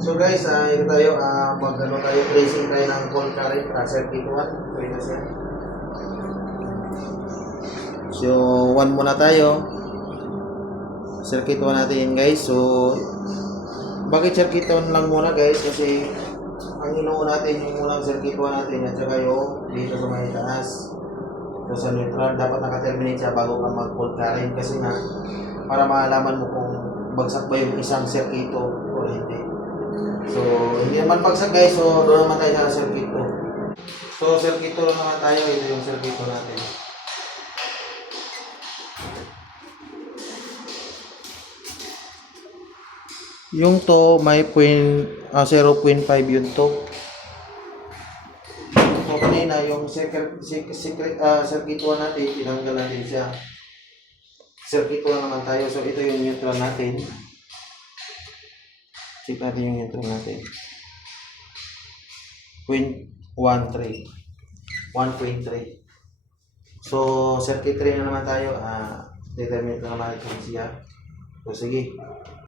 So guys, ito tayo, tracing tayo ng cold current, circuit 1. Pwede siya. So, 1 muna tayo. Circuit 1 natin guys. So, bakit circuit 1 lang muna guys? Kasi, ang inuuna natin yung unang circuit 1 natin at saka yung dito sa may taas. So, sa neutral, dapat naka-terminate siya bago ka mag-cold current kasi nga, para maalaman mo kung bagsak ba yung isang circuito o hindi. So, hindi naman bagsak guys. So, doon naman tayo sa circuit 2. So, circuit 2 naman tayo. Ito yung circuit 2 natin. Yung to, may 0.5 yun to. So, kanina, yung circuit 1 natin, tinanggal natin siya. Circuit 2 naman tayo. So, ito yung neutral natin. Check natin yung neutral natin. 1.3. So, circuit 3 na naman tayo. Determine na naman natin siya. So, sige.